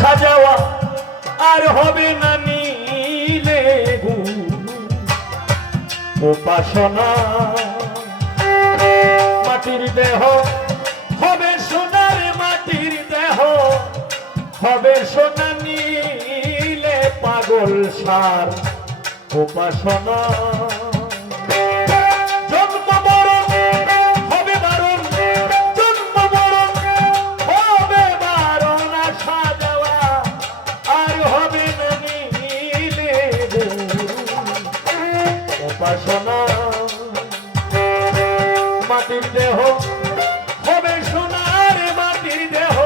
সাজাওয়া আর হবে না নীলে গুরু উপাসনা মাটির দেহ হবে সোনার মাটির দেহ হবে সোনা নীলে পাগল সার উপাসনা মাটির দেহ হবে সোনার মাটির দেহ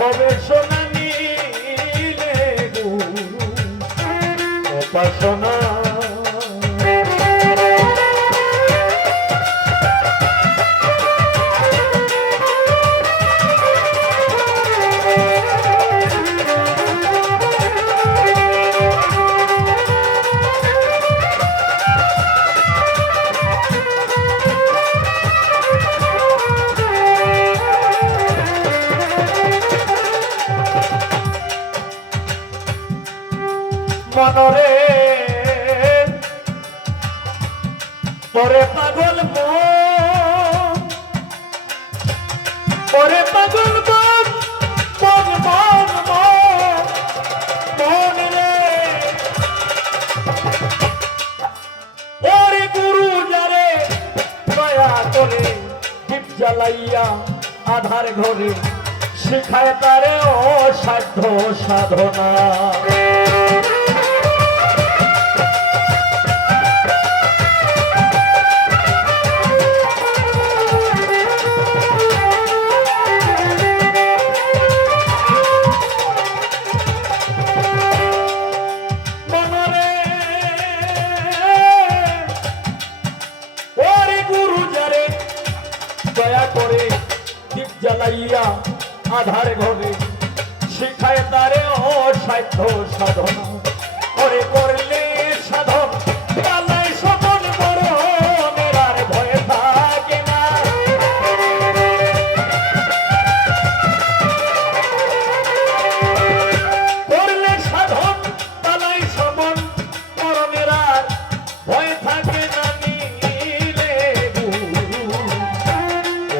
হবে সোনা নীলে গুরু উপাসনা মনরে পরে পাগল পরে পাগল মন মন মন রে ওরে গুরু যারে দয়া করে দীপ জ্বালাইয়া আধার ঘরে শিখায় তারে অসাধ্য সাধনা দয়া করে দীপ জ্বালাইয়া আধার ঘরে শিখায় তারে অসাধ্য সাধনা করে করলে সাধন পালাই সপন মরণের আর ভয় থাকে না করলে সাধন পালাই সপন মরণের আর ভয় থাকে না নীলে গুরু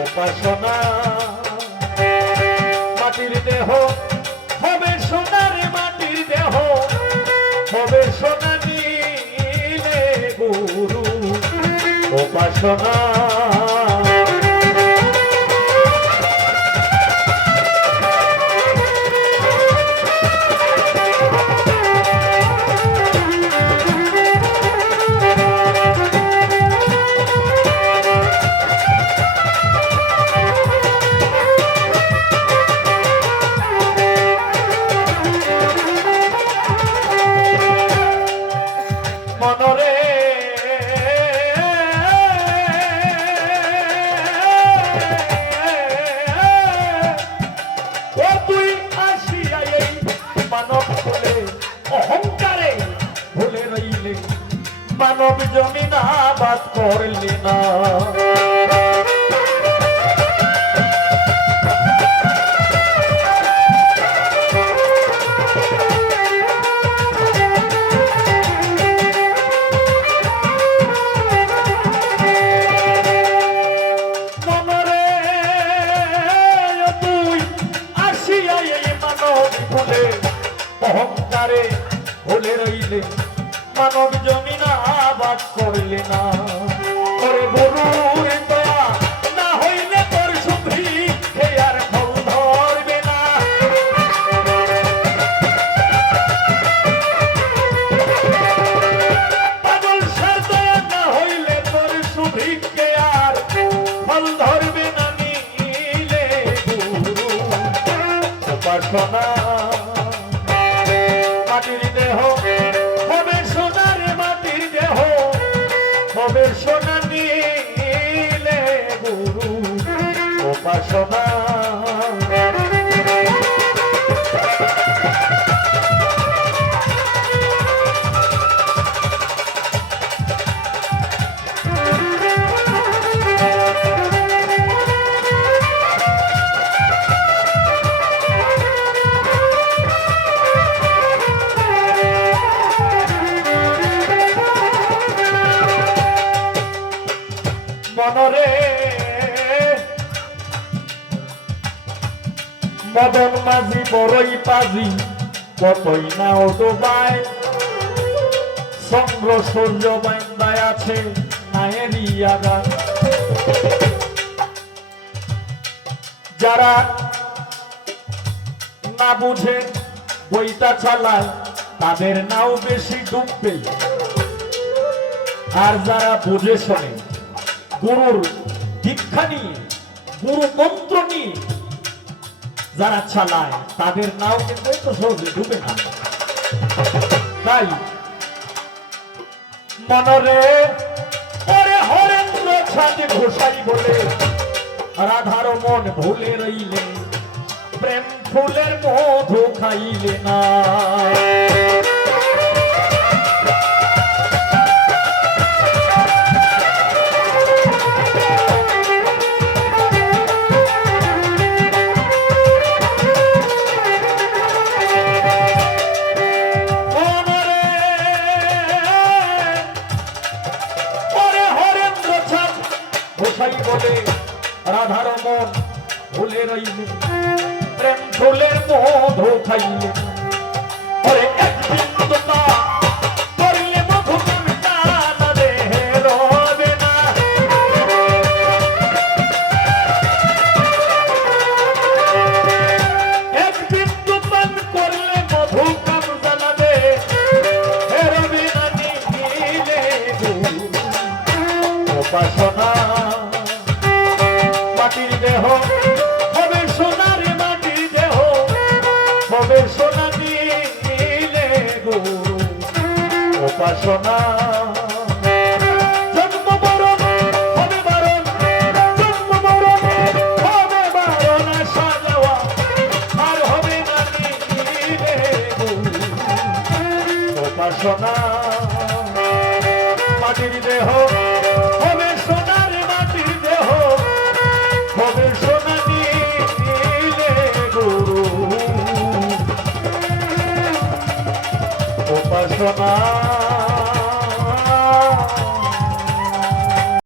উপাসনা মাটির দেহ হবে সোনার মাটির দেহ হবে সোনা নীলে গুরু উপাসনা মনরে ও তুই আসিয়া এই মানব বলে অহংকারে ভুলে রইলে মানব জমিন আবাদ করলি না অহংকারে ভুলে রইলে মানব জমিন আবাদ করলে না ওরে গুরুর দয়া না হইলে তোর সুভিক্ষে আর ফল ধরবে না পাগল সার দয়া না হইলে তোর সুভিক্ষে আর ফল ধরবে না নীলে গুরু উপাসনা মাটির দেহ হবে সোনার মাটির দেহ হবে সোনা নীলে গুরু উপাসনা মদন মাঝি বড়ই পাজি কতই না ও ডোবায় চন্দ্র সূর্য বান্দায় আছে নায়েরি আগা যারা না বুঝে বইটা চালায় তাদের নাও বেশি ডুববে আর যারা বুঝে শোনে গুরুর দীক্ষা নিয়ে গুরু মন্ত্র নিয়ে যারা চালায় তাদের নাও কিন্তু এত সহজে ডুবে না তাই মনরে পরে হরেন্দ্র ছাঁদে ঘোষাই বলে রাধার মন ভুলে রইলে প্রেম ফুলের মধু খাইলে না বলে রাধার মন ভুলে রইলে প্রেম ফুলের মধু খাইলে ওরে একদিন তোমরা করলে মধু কামটা না দেহে রবে না একদিন তুফান করলে মধু কাম জানাবে রবে না নিলে উপাসনা মাটির দেহ হবে সোনার মাটির দেহ হবে সোনা নিলে গো উপাসনা জন্ম মরণ হবে বারণ জন্ম মরণ হবে বারণ আসা যাওয়া আর হবে না নিলে গো উপাসনা মাটির দেহ হবে সোনার মাটির দেহ হবে সোনা নিলে গুরু উপাসনা